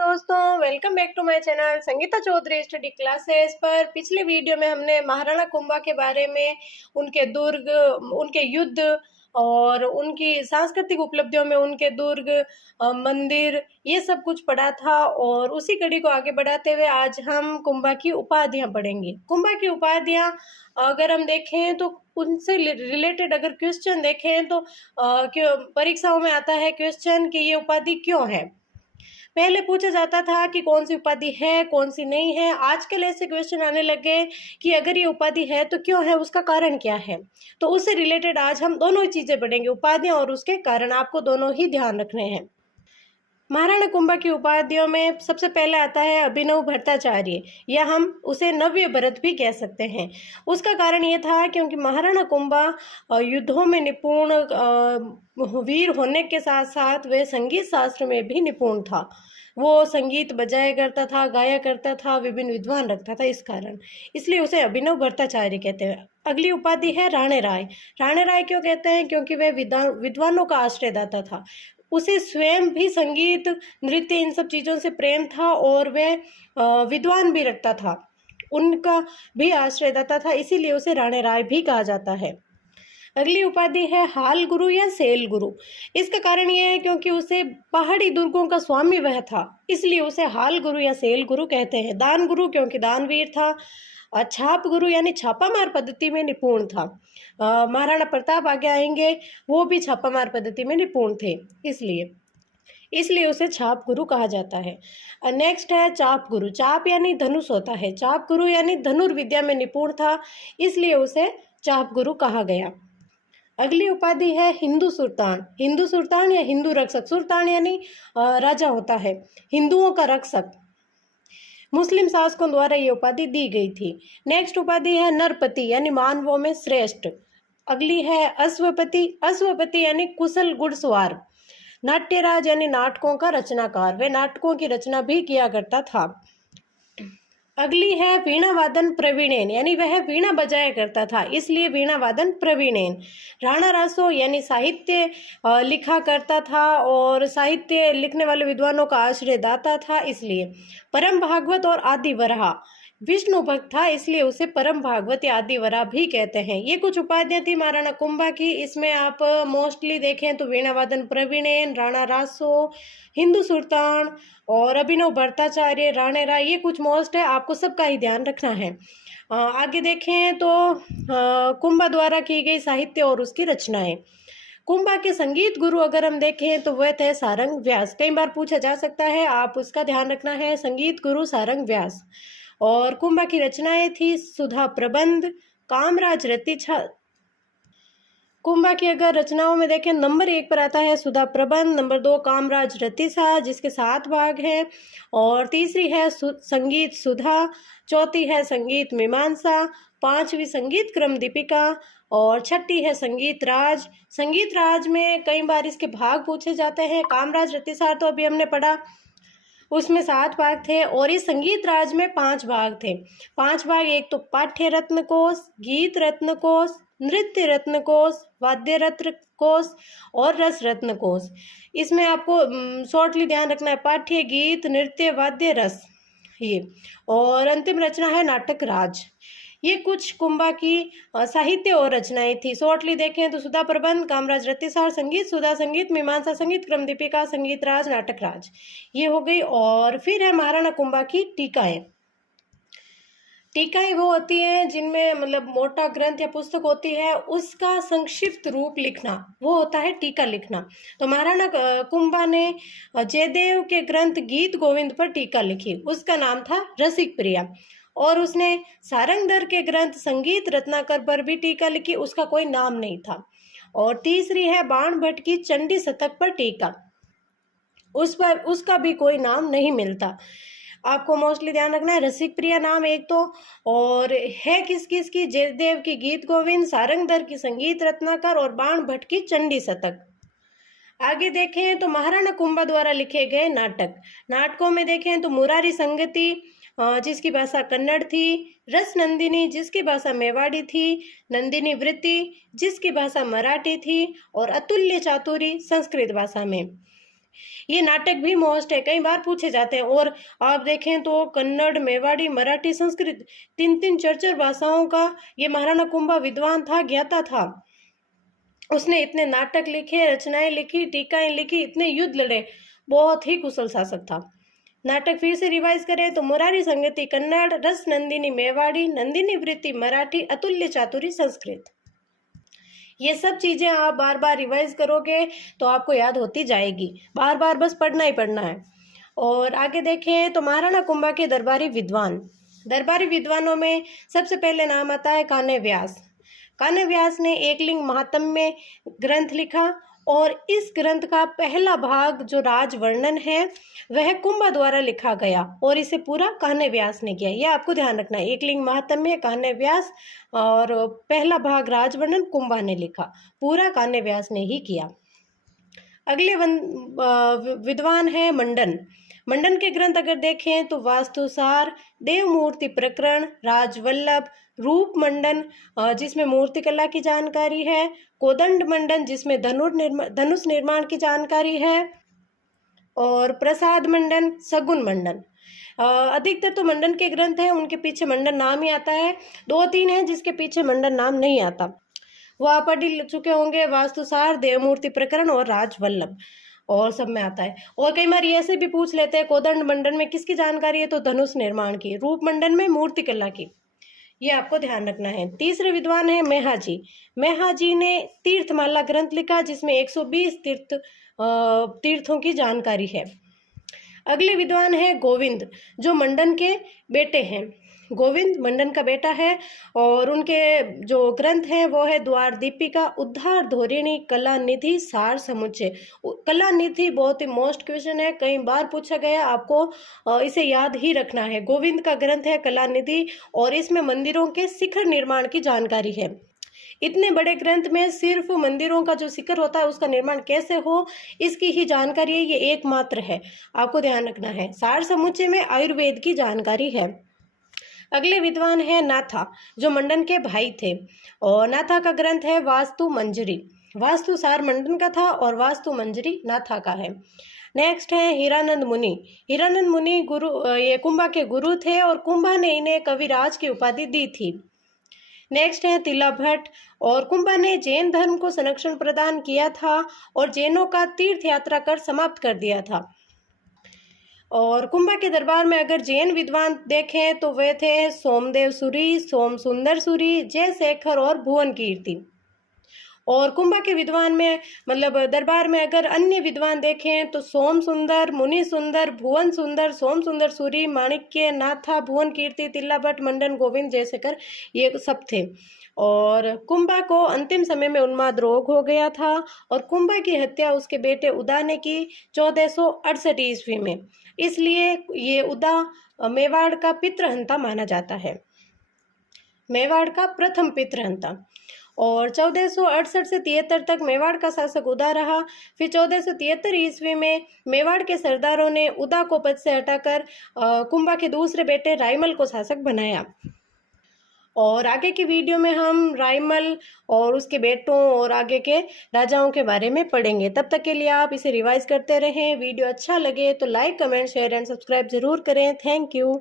दोस्तों, welcome back to my channel Sangeeta Chaudhary study classes. पर पिछले वीडियो में हमने महाराणा कुंभा के बारे में, उनके दुर्ग, उनके युद्ध और उनकी सांस्कृतिक उपलब्धियों में उनके दुर्ग, मंदिर, ये सब कुछ पढ़ा था। और उसी कड़ी को आगे बढ़ाते हुए आज हम कुंभा की उपाधियां पढ़ेंगे। कुंभा की उपाधियां अगर हम देखें तो उनसे रिलेटेड अगर क्वेश्चन देखें तो परीक्षाओं में आता है क्वेश्चन कि ये उपाधि क्यों है। पहले पूछा जाता था कि कौन सी उपाधि है, कौन सी नहीं है। आजकल ऐसे क्वेश्चन आने लगे कि अगर ये उपाधि है तो क्यों है, उसका कारण क्या है। तो उससे रिलेटेड आज हम दोनों ही चीजें पढ़ेंगे, उपाधियां और उसके कारण। आपको दोनों ही ध्यान रखने हैं। महाराणा कुंभा की उपाधियों में सबसे पहले आता है अभिनव भट्टाचार्य, या हम उसे नव्य भरत भी कह सकते हैं। उसका कारण ये था क्योंकि महाराणा कुंभा युद्धों में निपुण वीर होने के साथ साथ वह संगीत शास्त्र में भी निपुण था। वो संगीत बजाया करता था, गाया करता था, विभिन्न विद्वान रखता था, इस कारण इसलिए उसे अभिनव भट्टाचार्य कहते हैं। अगली उपाधि है राणे राय। राणे राय क्यों कहते हैं? क्योंकि वह विद्वानों का आश्रयदाता था। उसे स्वयं भी संगीत, नृत्य, इन सब चीज़ों से प्रेम था और वह विद्वान भी रखता था, उनका भी आश्रयदाता था, इसीलिए उसे राणे राय भी कहा जाता है। अगली उपाधि है हाल गुरु या सेल गुरु। इसका कारण यह है क्योंकि उसे पहाड़ी दुर्गों का स्वामी वह था, इसलिए उसे हाल गुरु या सेल गुरु कहते हैं। दान गुरु क्योंकि दानवीर था। छाप गुरु यानी छापामार पद्धति में निपुण था। महाराणा प्रताप आगे आएंगे, वो भी छापामार पद्धति में निपुण थे, इसलिए उसे छाप गुरु कहा जाता है। नेक्स्ट है चाप गुरु। चाप यानी धनुष होता है। चाप गुरु यानी धनुर्विद्या में निपुण था, इसलिए उसे चाप गुरु कहा गया। अगली उपाधि है हिंदू सुल्तान। हिंदू सुल्तान या हिंदू रक्षक। सुल्तान यानी राजा होता है, हिंदुओं का रक्षक। मुस्लिम शासकों द्वारा ये उपाधि दी गई थी। नेक्स्ट उपाधि है नरपति यानी मानवों में श्रेष्ठ। अगली है अश्वपति। अश्वपति यानी कुशल घुड़सवार। नाट्यराज यानी नाटकों का रचनाकार, वे नाटकों की रचना भी किया करता था। अगली है वीणा वादन प्रवीणेन, यानी वह वीणा बजाया करता था, इसलिए वीणा वादन प्रवीणेन। राणा रासो यानी साहित्य लिखा करता था और साहित्य लिखने वाले विद्वानों का आश्रयदाता था, इसलिए। परम भागवत और आदि वराह, विष्णु भक्त था, इसलिए उसे परम भागवत या आदि वराह भी कहते हैं। ये कुछ उपाधियां थी महाराणा कुंभा की। इसमें आप मोस्टली देखें तो वीणा वादन प्रवीणेन, राणा रासो, हिंदू सुल्तान और अभिनव भट्टाचार्य, राणे राय, ये कुछ मोस्ट है, आपको सबका ही ध्यान रखना है। आगे देखें तो कुंभा द्वारा की गई साहित्य और उसकी रचनाएं। कुंभा के संगीत गुरु अगर हम देखें तो वह थे सारंग व्यास। कई बार पूछा जा सकता है, आप उसका ध्यान रखना है, संगीत गुरु सारंग व्यास। और कुंभा की रचनाएं थी सुधा प्रबंध, कामराज रतिछा। कुंभा की अगर रचनाओं में देखें, नंबर 1 पर आता है सुधा प्रबंध, नंबर 2 कामराज रतिछा जिसके 7 भाग हैं, और तीसरी है संगीत सुधा, चौथी है संगीत मीमांसा, 5वीं संगीत क्रम दीपिका और 6ठी है संगीत राज। संगीत राज में कई बार इसके भाग पूछे जाते हैं। कामराज रतिसार तो अभी हमने पढ़ा, उसमें 7 भाग थे, और इस संगीत राज में 5 भाग थे। 5 भाग, एक तो पाठ्य रत्न कोश, गीत रत्न कोश, नृत्य रत्न कोश, वाद्य रत्न कोश और रस रत्न कोश। इसमें आपको शॉर्टली ध्यान रखना है, पाठ्य, गीत, नृत्य, वाद्य, रस, ये। और अंतिम रचना है नाटक राज। ये कुछ कुंभा की साहित्य और रचनाएं थी। शॉर्टली देखें तो सुधा प्रबंध, कामराज रतिसार, संगीत सुधा, संगीत मीमांसा, संगीत क्रम दीपिका, संगीत राज, नाटक राज, ये हो गई। और फिर है महाराणा कुंभा की टीकाएं। टीकाएं वो होती हैं जिनमें मतलब मोटा ग्रंथ या पुस्तक होती है, उसका संक्षिप्त रूप लिखना, वो होता है टीका लिखना। तो महाराणा कुंभा ने जयदेव के ग्रंथ गीत गोविंद पर टीका लिखी, उसका नाम था रसिक प्रिया। और उसने सारंगधर के ग्रंथ संगीत रत्नाकर पर भी टीका लिखी, उसका कोई नाम नहीं था। और तीसरी है बाण भट्ट की चंडी शतक पर टीका, उस पर उसका भी कोई नाम नहीं मिलता। आपको मोस्टली ध्यान रखना है, रसिक प्रिया नाम एक तो, और है किस किस की, जयदेव की गीत गोविंद, सारंगधर की संगीत रत्नाकर और बाण भट्ट की चंडी शतक। आगे देखें तो महाराणा कुंभा द्वारा लिखे गए नाटक। नाटकों में देखें तो मुरारी संगति जिसकी भाषा कन्नड़ थी, रस नंदिनी जिसकी भाषा मेवाड़ी थी, नंदिनी वृत्ति जिसकी भाषा मराठी थी, और अतुल्य चातुरी संस्कृत भाषा में। ये नाटक भी मोस्ट है, कई बार पूछे जाते हैं। और आप देखें तो कन्नड़, मेवाड़ी, मराठी, संस्कृत, 3-3 चर्चा भाषाओं का ये महाराणा कुंभा विद्वान था, ज्ञाता था। उसने इतने नाटक लिखे, रचनाएं लिखी, टीकाएं लिखी, इतने युद्ध लड़े, बहुत ही कुशल शासक था। नाटक फिर से रिवाइज करें तो मुरारी संगति कन्नड़, रस नंदिनी मेवाड़ी, नंदिनी वृत्ति मराठी, अतुल्य चातुरी संस्कृत। ये सब चीजें आप बार बार रिवाइज करोगे तो आपको याद होती जाएगी, बार बार बस पढ़ना ही पढ़ना है। और आगे देखें तो महाराणा कुंभा के दरबारी विद्वान। दरबारी विद्वानों में सबसे पहले नाम आता है कान्य व्यास। कान्य व्यास ने एकलिंग महात्म्य ग्रंथ लिखा और इस ग्रंथ का पहला भाग जो राज वर्णन है वह कुंभा द्वारा लिखा गया और इसे पूरा कान्य व्यास ने किया। यह आपको ध्यान रखना है, एकलिंग महात्म्य कान्य व्यास और पहला भाग राजवर्णन कुंभा ने लिखा, पूरा कान्य व्यास ने ही किया। अगले विद्वान है मंडन। मंडन के ग्रंथ अगर देखें तो वास्तुसार, देवमूर्ति प्रकरण, राजवल्लभ, रूप मंडन जिसमें मूर्ति कला की जानकारी है, कोदंड मंडन जिसमें धनुष निर्माण की जानकारी है, और प्रसाद मंडन, सगुन मंडन। अधिकतर तो मंडन के ग्रंथ हैं उनके पीछे मंडन नाम ही आता है, 2-3 हैं जिसके पीछे मंडन नाम नहीं आता, वो आप पढ़ चुके होंगे, वास्तुसार, देवमूर्ति प्रकरण और राजवल्लभ, और सब में आता है। और कई बार ऐसे भी पूछ लेते हैं कोदंड मंडन में किसकी जानकारी है, तो धनुष निर्माण की, रूप मंडन में मूर्ति कला की, ये आपको ध्यान रखना है। तीसरे विद्वान है मेहाजी। मेहाजी ने तीर्थमाला ग्रंथ लिखा जिसमें 120 तीर्थों की जानकारी है। अगले विद्वान है गोविंद, जो मंडन के बेटे हैं। गोविंद मंडन का बेटा है और उनके जो ग्रंथ हैं वो है द्वार दीपिका, उद्धार धोरिणी, कला निधि, सार समुच्चय। कला निधि बहुत ही मोस्ट क्वेश्चन है, कई बार पूछा गया, आपको इसे याद ही रखना है। गोविंद का ग्रंथ है कला निधि और इसमें मंदिरों के शिखर निर्माण की जानकारी है। इतने बड़े ग्रंथ में सिर्फ मंदिरों का जो शिखर होता है उसका निर्माण कैसे हो इसकी ही जानकारी है, ये एकमात्र है, आपको ध्यान रखना है। सार समुच्चय में आयुर्वेद की जानकारी है। अगले विद्वान है नाथा, जो मंडन के भाई थे, और नाथा का ग्रंथ है वास्तु मंजरी। वास्तु सार मंडन का था और वास्तु मंजरी नाथा का है। नेक्स्ट है हीरानंद मुनि। हीरानंद मुनि ये कुंभा के गुरु थे और कुंभा ने इन्हें कविराज की उपाधि दी थी। नेक्स्ट है तिला भट्ट, और कुंभा ने जैन धर्म को संरक्षण प्रदान किया था और जैनों का तीर्थ यात्रा कर समाप्त कर दिया था। और कुंभा के दरबार में अगर जैन विद्वान देखें तो वे थे सोमदेव सूरी, सोम सुंदर सूरी, जयशेखर और भुवन कीर्ति। और कुंभा के विद्वान में मतलब दरबार में अगर अन्य विद्वान देखें तो सोम सुंदर, मुनि सुंदर, भुवन सुंदर, सोम सुंदर सूरी, माणिक्य, नाथा, भुवन कीर्ति, तिल्ला भट्ट, मंडन, गोविंद, जयशेखर, ये सब थे। और कुंभा को अंतिम समय में उन्माद रोग हो गया था और कुंभा की हत्या उसके बेटे उदा ने की 1468 ईस्वी में, इसलिए ये उदा मेवाड़ का पितृहंता माना जाता है, मेवाड़ का प्रथम पितृहंता। और 1468 से 73 तक मेवाड़ का शासक उदा रहा। फिर 1473 ईस्वी में मेवाड़ के सरदारों ने उदा को पद से हटाकर कुंभा के दूसरे बेटे रायमल को शासक बनाया। और आगे की वीडियो में हम रायमल और उसके बेटों और आगे के राजाओं के बारे में पढ़ेंगे। तब तक के लिए आप इसे रिवाइज करते रहें। वीडियो अच्छा लगे तो like, comment, share and subscribe जरूर करें। Thank you.